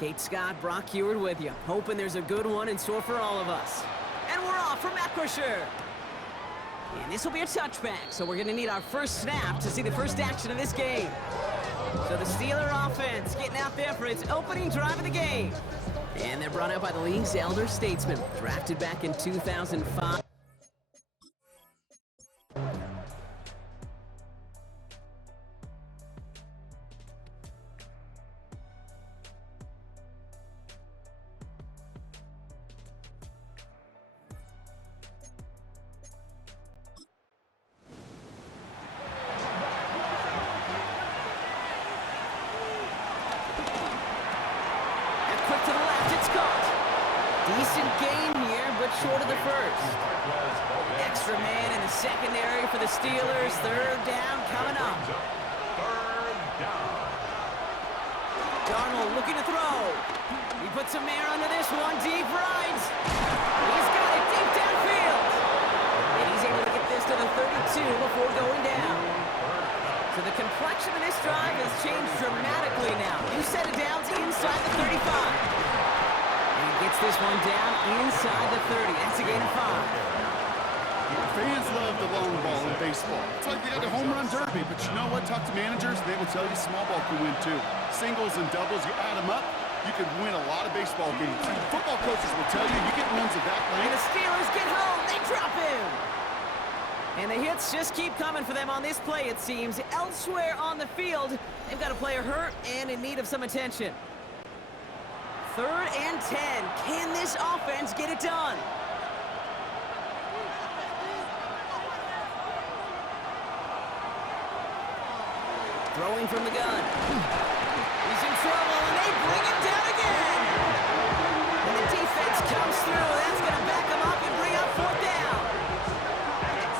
Kate Scott, Brock Heward with you, hoping there's a good one in store for all of us. And we're off for Matt Crusher. And this will be a touchback, so we're going to need our first snap to see the first action of this game. So the Steeler offense getting out there for its opening drive of the game. And they're brought out by the league's elder statesman, drafted back in 2005. Decent gain here, but short of the first. Extra man in the secondary for the Steelers. Third down coming up. Darnold looking to throw. He puts some air under this one. Deep right. He's got it deep downfield. And he's able to get this to the 32 before going down. So the complexion of this drive has changed dramatically now. New set of downs inside the 35. Gets this one down inside the 30. That's a gain of 5. Fans love the long ball in baseball. It's like they got the home run derby, but you know what? Talk to managers, they will tell you small ball can win too. Singles and doubles, you add them up, you can win a lot of baseball games. Football coaches will tell you, you get runs of that length. And the Steelers get home. They drop him. And the hits just keep coming for them on this play, it seems. Elsewhere on the field, they've got a player hurt and in need of some attention. 3rd and 10. Can this offense get it done? Throwing from the gun. He's in trouble, and they bring him down again. And the defense comes through. That's going to back him up and bring up 4th down.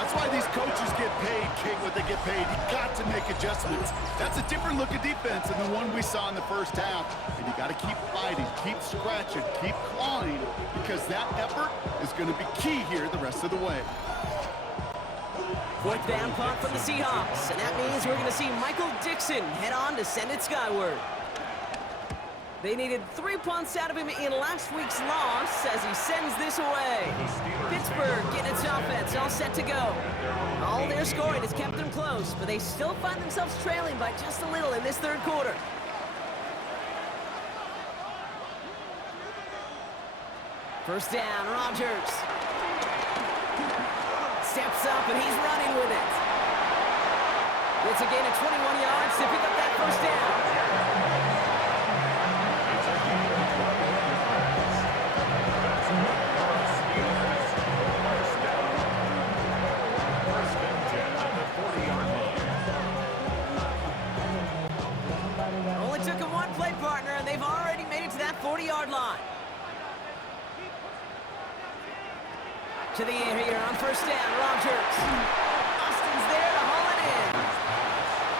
That's why these coaches get paid, King, what they get paid. You got to make adjustments. That's a different look at defense than the one we saw in the first half. And you got to keep fighting, keep scratching, keep clawing, because that effort is going to be key here the rest of the way. 4th down punt from the Seahawks, and that means we're going to see Michael Dixon head on to send it skyward. They needed 3 punts out of him in last week's loss as he sends this away. Pittsburgh getting its offense all set to go. All their scoring has kept them close, but they still find themselves trailing by just a little in this 3rd quarter. First down, Rodgers. Steps up, and he's running with it. It's a gain of 21 yards to pick up that first down. Only took him one play, partner, and they've already made it to that 40-yard line. To the air here on first down, Rodgers. Austin's there to haul it in.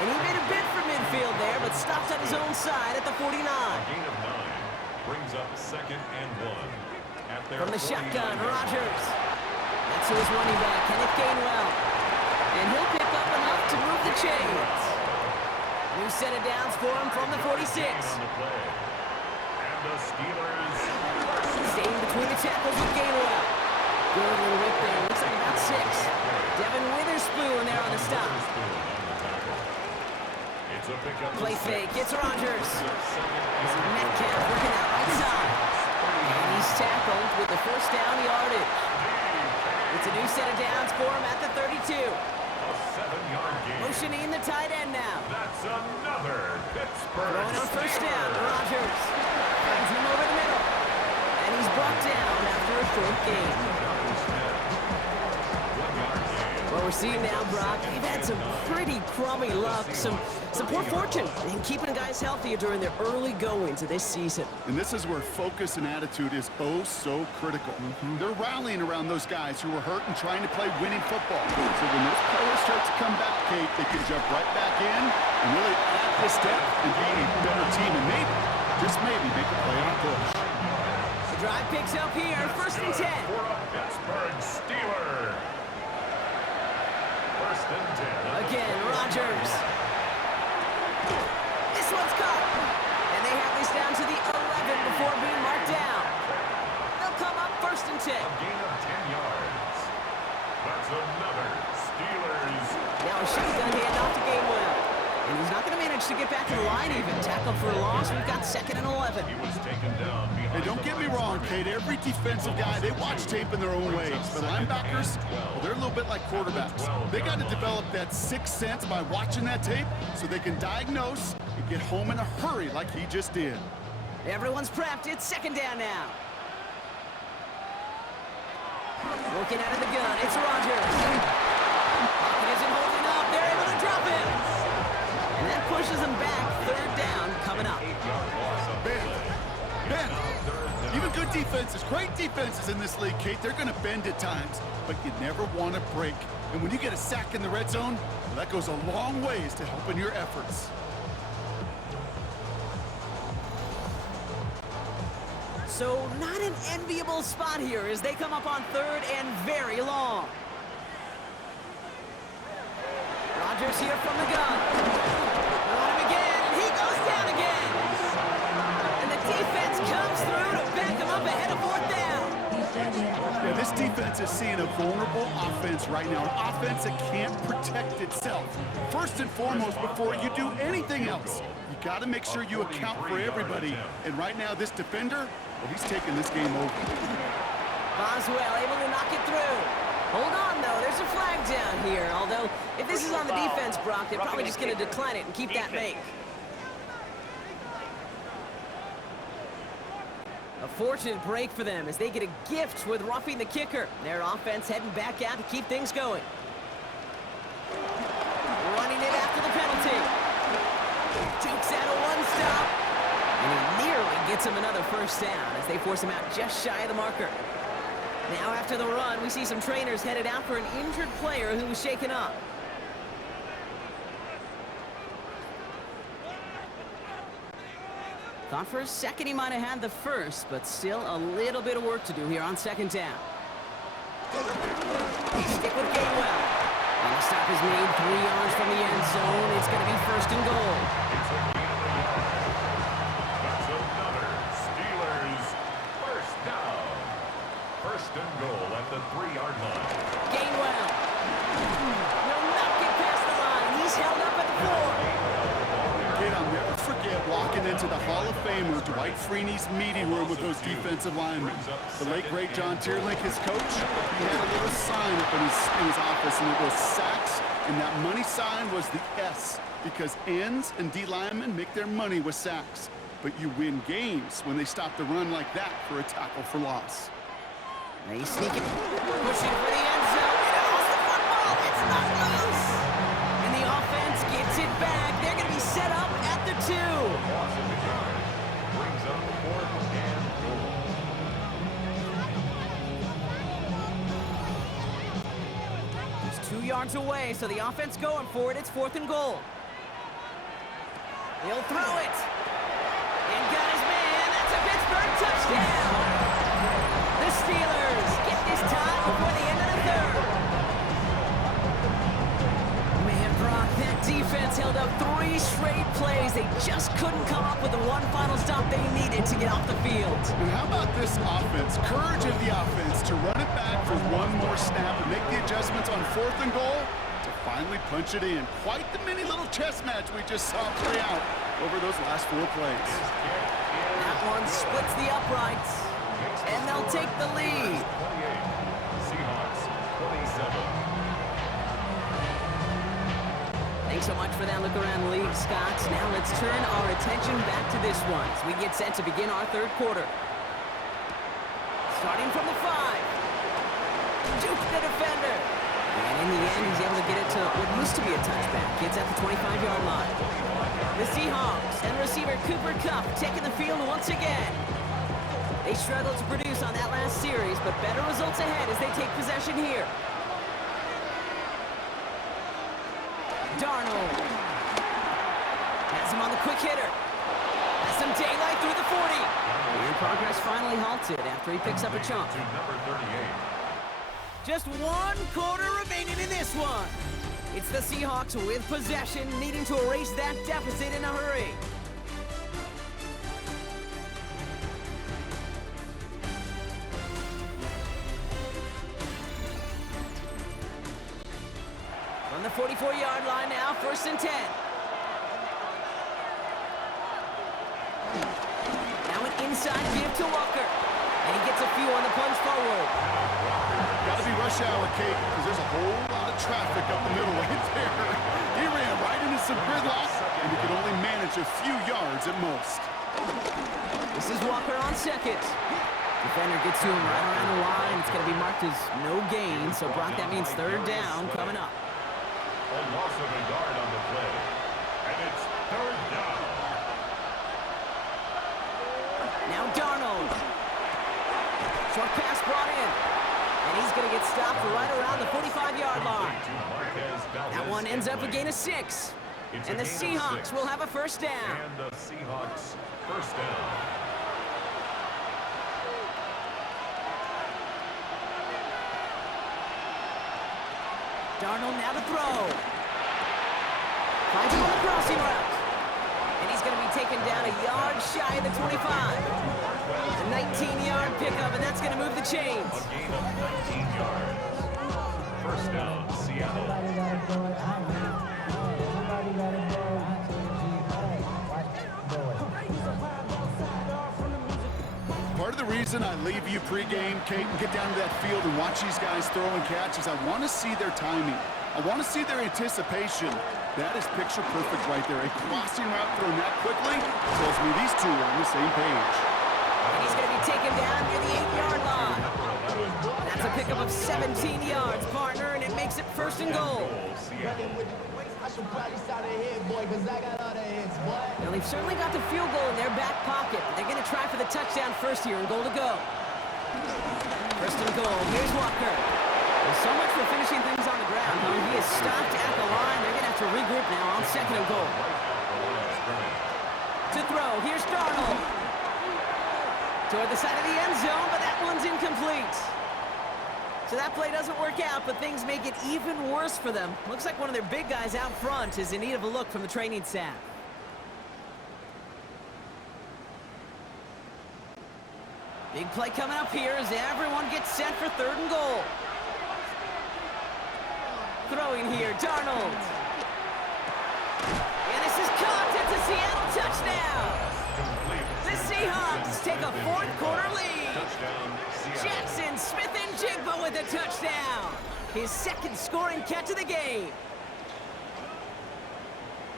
And he made a bid for midfield there, but stopped on his own side at the 49. Gain of 9 brings up 2nd and 1. From the shotgun, Rodgers. That's to his running back, Kenneth Gainwell. And he'll pick up enough to move the chains. New set of downs for him from the 46. And the Steelers staying between the tackles with Gainwell. Good little whip there. Looks like about 6. Devin Witherspoon there on the stop. It's a pickup. Play fake. It's Rodgers. Metcalf working out right side. And he's tackled with the first down yardage. It's a new set of downs for him at the 32. A 7-yard gain. Motioning the tight end now. That's another Pittsburgh. Throwing on first down. Rodgers finds him over the middle. And he's brought down after a short gain. What we're seeing now, Brock, they've had some pretty crummy luck, some poor fortune in keeping guys healthy during their early goings of this season. And this is where focus and attitude is oh so critical. They're rallying around those guys who were hurt and trying to play winning football. So when those players start to come back, Kate, they can jump right back in and really add this step and being a better team and maybe, just maybe, make a play on a push. The drive picks up here, 1st and 10. For a Pittsburgh Steeler. 1st and 10. Again, Rodgers. This one's caught. And they have this down to the 11. line even. Tackled for a loss. We've got 2nd and 11. He was taken down behind Hey, don't get me wrong, Kate. Every defensive guy, they watch tape in their own ways. But linebackers, well, they're a little bit like quarterbacks. They got to develop that sixth sense by watching that tape so they can diagnose and get home in a hurry like he just did. Everyone's prepped. It's 2nd down now. Working out of the gun. It's Rodgers. Pocket isn't holding up. They're able to drop him. And that pushes them back. 3rd down coming up. Ben, even good defenses, great defenses in this league, Kate, they're going to bend at times, but you never want to break. And when you get a sack in the red zone, well, that goes a long ways to helping your efforts. So not an enviable spot here as they come up on 3rd and very long. Rodgers here from the gun. On him again, and he goes down again. And the defense comes through to back him up ahead of 4th down. Yeah, this defense is seeing a vulnerable offense right now, an offense that can't protect itself. First and foremost, before you do anything else, you got to make sure you account for everybody. And right now, this defender, well, he's taking this game over. Boswell able to knock it through. Hold on, though. There's a flag down here. Although, if this is on the defense, Brock, they're probably just going to decline it and keep that make. A fortunate break for them as they get a gift with roughing the kicker. Their offense heading back out to keep things going. Running it after the penalty. Jukes out a one-stop. And he nearly gets him another 1st down as they force him out just shy of the marker. Now after the run, we see some trainers headed out for an injured player who was shaken up. Thought for a second he might have had the first, but still a little bit of work to do here on 2nd down. They stick with Gainwell. And the stop is made 3 yards from the end zone. It's going to be 1st and goal. That's another Steelers 1st down. 1st and goal at the 3-yard line. Gainwell will not get past the line. He's held up at the 4. Kate, I'll never forget walking into the Hall of Famer Dwight Freeney's meeting room with those defensive linemen. The late, great John Tierlink, his coach, he had a little sign up in his office, and it was sacks, and that money sign was the S, because ends and D linemen make their money with sacks. But you win games when they stop the run like that for a tackle for loss. They sneak it, pushing for the end zone. It holds the football. It's not loose. And the offense gets it back. They're going to be set up at the 2. Brings up 4th and goal. He's 2 yards away, so the offense going for it. It's 4th and goal. He'll throw it. And got his man. That's a Pittsburgh touchdown. The Steelers get this time before the end of the 3rd. Man, Brock, that defense held up 3 straight plays. They just couldn't come up with the one final stop they needed to get off the field. And how about this offense? Courage of the offense to run it back for one more snap and make the adjustments on 4th and goal to finally punch it in. Quite the mini little chess match we just saw play out over those last 4 plays. That one splits the uprights, and they'll take the lead. 28. Seahawks 27. Thanks so much for that look around the league, Scott. Now let's turn our attention back to this one as we get set to begin our 3rd quarter. Starting from the 5. Juke the defender. And in the end, he's able to get it to what used to be a touchback. Gets at the 25-yard line. The Seahawks and receiver Cooper Kupp taking the field once again. They struggled to produce on that last series, but better results ahead as they take possession here. Darnold has him on the quick hitter. Has some daylight through the 40. And progress finally halted after he picks up a chunk. To number 38. Just 1 quarter remaining in this one. It's the Seahawks with possession, needing to erase that deficit in a hurry. From the 44-yard line now, 1st and 10. Now an inside give to Walker. And he gets a few on the punch forward. Gotta be rush hour, Kate, because there's a whole lot of traffic up the middle right there. He ran right into some gridlock, and he could only manage a few yards at most. This is Walker on second. Defender gets to him right around the line. It's going to be marked as no gain, so Brock, that means third down coming up. A loss of a yard on the play. And it's third down. Now Darnold. Short pass brought in. And he's going to get stopped right around the 45-yard line. That one ends up a gain of 6. And the Seahawks will have a first down. And the Seahawks first down. Darnold now to throw. Finds him on the crossing route. And he's going to be taken down a yard shy of the 25. A 19-yard pickup, and that's going to move the chains. A gain of 19 yards. First down, Seattle. Part of the reason I leave you pregame, Kate, and get down to that field and watch these guys throw and catch is I want to see their timing. I want to see their anticipation. That is picture perfect right there. A crossing route thrown that quickly tells me these two are on the same page. And he's going to be taken down near the 8-yard line. That's a pickup of 17 yards, partner, and it makes it first and goal. Now, they've certainly got the field goal in their back pocket. They're going to try for the touchdown first here and goal to go. First and goal. Here's Walker. There's so much for finishing things on the ground. He is stopped at the line. They're going to have to regroup now on second and goal. To throw. Here's Darnold. Toward the side of the end zone, but that one's incomplete. So that play doesn't work out, but things make it even worse for them. Looks like one of their big guys out front is in need of a look from the training staff. Big play coming up here as everyone gets set for third and goal. Throwing here, Darnold. And this is caught. It's a Seattle touchdown. The Seahawks take a fourth-quarter lead. Jackson Smith-Njigba with a touchdown. His second scoring catch of the game.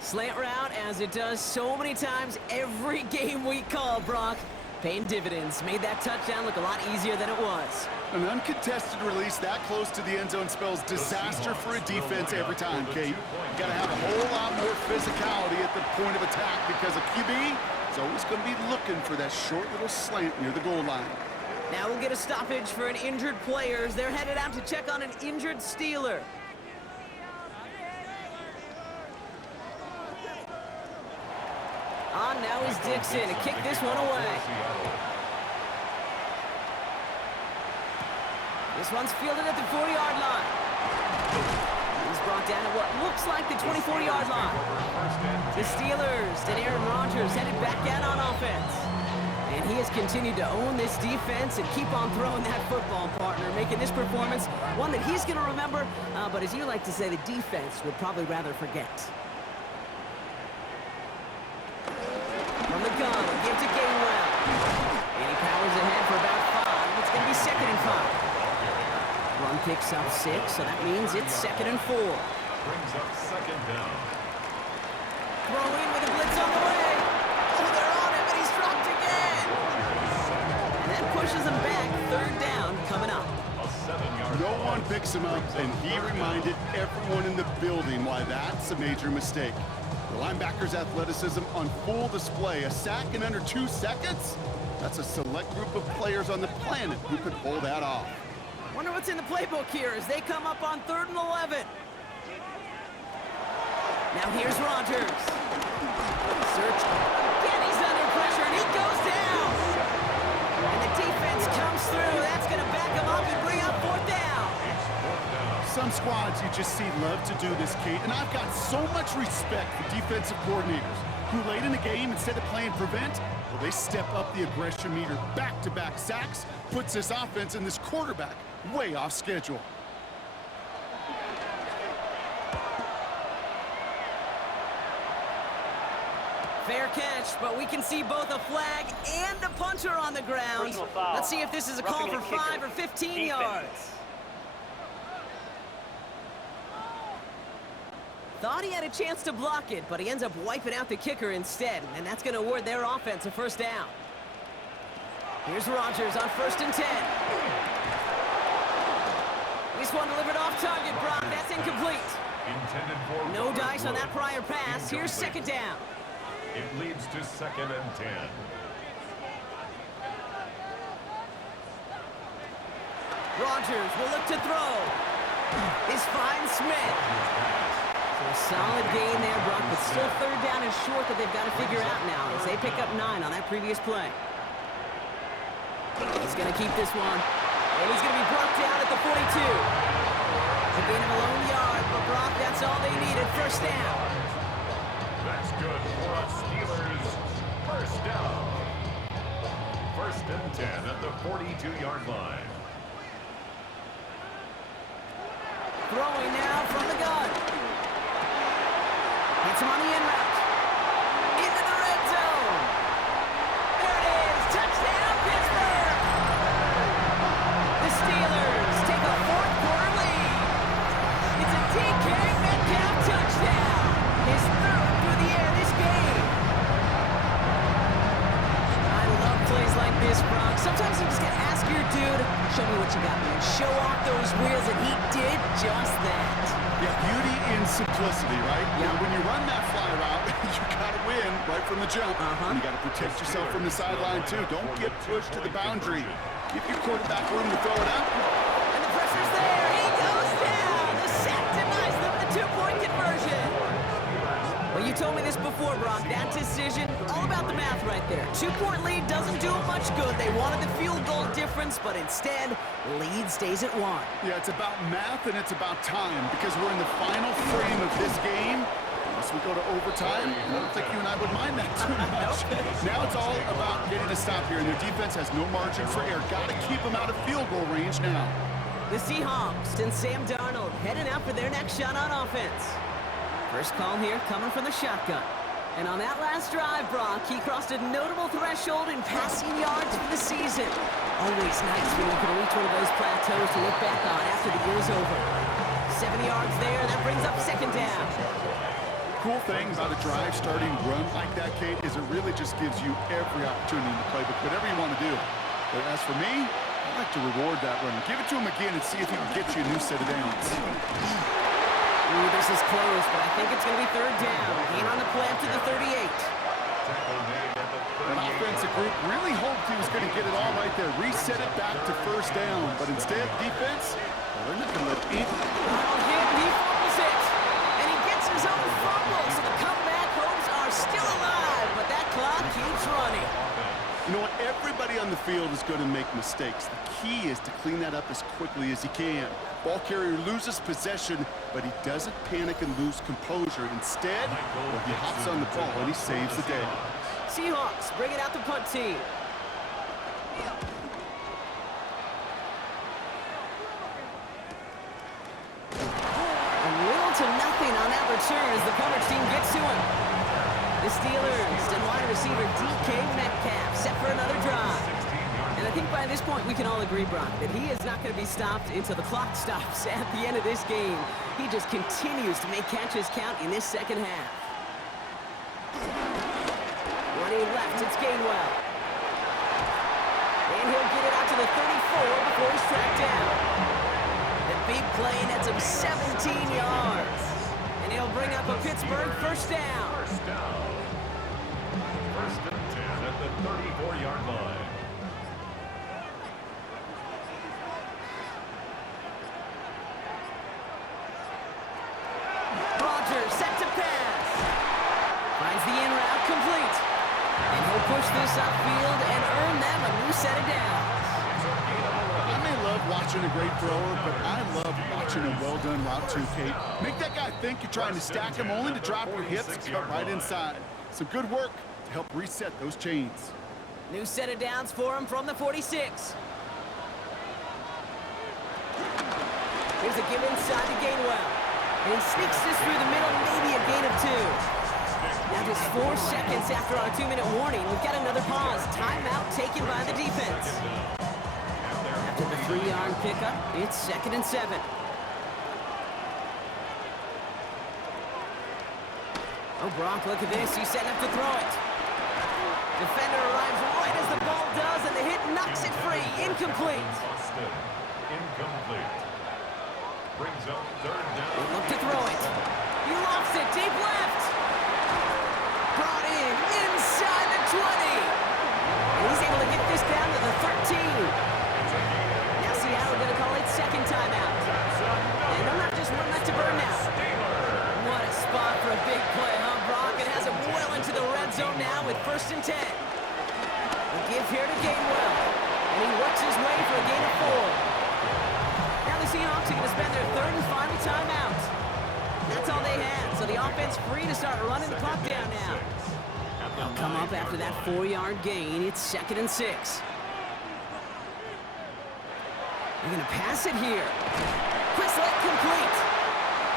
Slant route, as it does so many times every game we call, Brock. Paying dividends. Made that touchdown look a lot easier than it was. An uncontested release that close to the end zone spells disaster for a defense every time, Kate. You got to have a whole lot more physicality at the point of attack because a QB is always going to be looking for that short little slant near the goal line. Now we'll get a stoppage for an injured player as they're headed out to check on an injured Steeler. On now is Dixon to kick this one away. This one's fielded at the 40-yard line. He's brought down at what looks like the 24-yard line. The Steelers and Aaron Rodgers headed back out on offense. And he has continued to own this defense and keep on throwing that football, partner, making this performance one that he's going to remember, but as you like to say, the defense would probably rather forget. From the gun, give to Gainwell. And he powers ahead for about 5. It's going to be 2nd and 5. Run picks up 6, so that means it's 2nd and 4. Brings up second down. Throw in with a blitz on the way. Oh, they're on him, and he's dropped again. And that pushes him back. 3rd down coming up. A 7-yard. No one picks him up, and he reminded everyone in the building why that's a major mistake. The linebacker's athleticism on full display. A sack in under 2 seconds? That's a select group of players on the planet who could pull that off. Wonder what's in the playbook here as they come up on 3rd and 11. Now here's Rodgers. Search. Again, he's under pressure, and he goes down. And the defense comes through. That's going to back him up and bring up 4th down. Some squads you just see love to do this, Kate, and I've got so much respect for defensive coordinators who late in the game, instead of playing prevent, well, they step up the aggression meter. Back-to-back sacks puts this offense and this quarterback way off schedule. Fair catch, but we can see both a flag and a punter on the ground. Let's see if this is a call for 5 or 15 yards. Thought he had a chance to block it, but he ends up wiping out the kicker instead, and that's going to award their offense a first down. Here's Rodgers on 1st and 10. This one delivered off target, Brock. That's incomplete. No dice on that prior pass. Here's 2nd down. It leads to 2nd and 10. Rodgers will look to throw. This finds Smith. So a solid gain there, Brock, but still 3rd down and short that they've got to figure out now as they pick up 9 on that previous play. He's going to keep this one. And he's going to be brought down at the 42. A gain of a lone yard, but Brock, that's all they needed. 1st down. That's good for us Steelers. 1st down. 1st and 10 at the 42-yard line. Throwing now from the gun. Hits him on the in route. Into the red zone. There it is. Touchdown, Pittsburgh. The Steelers take a 4th quarter lead. It's a DK Metcalf touchdown. His 3rd through the air this game. I love plays like this, Brock. Sometimes you just gotta ask your dude, show me what you got, man. Show off those wheels, and he did just that. Yeah, beauty in simplicity, right? Yeah. Now, when you run that fly route, you gotta win right from the jump. And you gotta protect yourself from the sideline, too. Don't get pushed to the boundary. Give your quarterback room to throw it up. And the pressure's there. He goes down. The sack denies them the 2-point conversion. Well, you told me this before, Brock. That decision, all about the math right there. 2-point lead doesn't do them much good. They wanted the field goal difference, but instead, lead stays at 1. Yeah, it's about math and it's about time because we're in the final frame of this game. Unless we go to overtime, I don't think you and I would mind that too much. Now it's all about getting a stop here, and their defense has no margin for error. Got to keep them out of field goal range now. The Seahawks and Sam Darnold heading out for their next shot on offense. First call here coming from the shotgun. And on that last drive, Brock, he crossed a notable threshold in passing yards for the season. Always nice when you can reach one of those plateaus to look back on after the year's over. 7 yards there, that brings up 2nd down. Cool thing about a drive starting run like that, Kate, is it really just gives you every opportunity to play whatever you want to do. But as for me, I like to reward that runner. Give it to him again and see if he can get you a new set of downs. Ooh, this is close, but I think it's going to be 3rd down. Gain on the play up to the 38. An offensive group really hoped he was going to get it all right there. Reset it back to 1st down. But instead, defense, well, they're not going to let it. Donald hit, he fumbles it. And he gets his own fumble, so the comeback hopes are still alive. But that clock keeps running. You know what? Everybody on the field is going to make mistakes. The key is to clean that up as quickly as he can. Ball carrier loses possession, but he doesn't panic and lose composure. Instead, well, he hops on the ball and he saves the day. Seahawks bring it out the punt team. A little to nothing on that return as the punter team gets to him. The Steelers and wide receiver DK Metcalf set for another drive. And I think by this point we can all agree, Brock, that he is not going to be stopped until the clock stops at the end of this game. He just continues to make catches count in this 2nd half. Running left, it's Gainwell. And he'll get it out to the 34 before he's tracked down. The big play nets him 17 yards. And he'll bring up a Pittsburgh 1st down. 1st down. 1st and 10 at the 34-yard line. Rodgers set to pass. Finds the in route complete. And he'll push this upfield and earn them a new set of downs. I may love watching a great thrower, but I love watching a well-done route too, Kate. Make that guy think you're trying to stack him only to drop your hips, cut right inside. Some good work to help reset those chains. New set of downs for him from the 46. Here's a give inside to Gainwell. And he sneaks this through the middle, maybe a gain of 2. Now just 4 seconds after our 2-minute warning, we've got another pause. Timeout taken by the defense. After the 3-yard pickup, it's 2nd and 7. Oh, Brock, look at this. He's setting up to throw it. Defender arrives right as the ball does, and the hit knocks it free. Incomplete. Busted. Incomplete. Brings up 3rd down. They look to throw it. He lofts it deep left. Brought in inside the 20. And he's able to get this down to the 13. Now Seattle going to call it 2nd timeout. And I'm not just one left to burn now. What a spot for a big play, huh, Brock? It has him well into the red zone now with 1st and 10. A give here to Gainwell. And he works his way for a gain of 4. Now the Seahawks are going to spend their 3rd and final timeout. That's all they had, so the offense free to start running the clock down now. They'll come up after that 4-yard gain. It's 2nd and 6. They're going to pass it here. Quick select complete.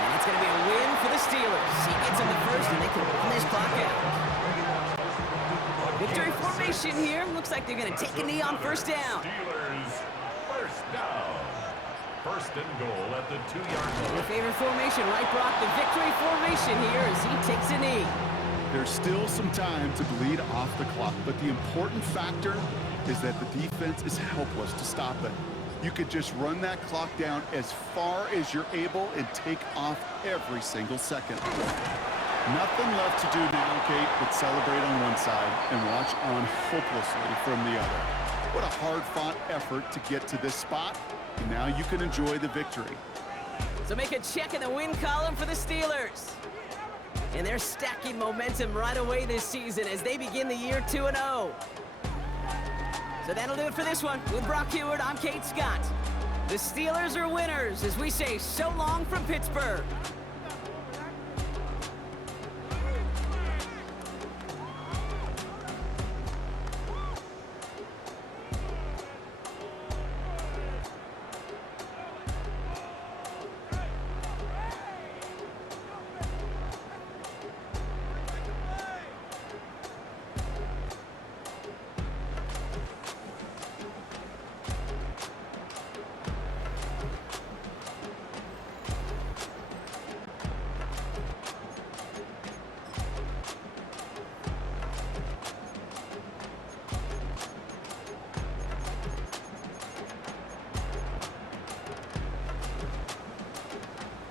And it's going to be a win for the Steelers. He gets him the first, and they can run this clock out. Victory formation here. Looks like they're going to take a knee on 1st down. Steelers, 1st down. 1st and goal at the 2-yard line. Your favorite formation, right, Brock? The victory formation here as he takes a knee. There's still some time to bleed off the clock, but the important factor is that the defense is helpless to stop it. You could just run that clock down as far as you're able and take off every single second. Nothing left to do now, Kate, but celebrate on one side and watch on hopelessly from the other. What a hard-fought effort to get to this spot, and now you can enjoy the victory. So make a check in the win column for the Steelers. And they're stacking momentum right away this season as they begin the year 2-0. So that'll do it for this one. With Brock Heward, I'm Kate Scott. The Steelers are winners as we say so long from Pittsburgh.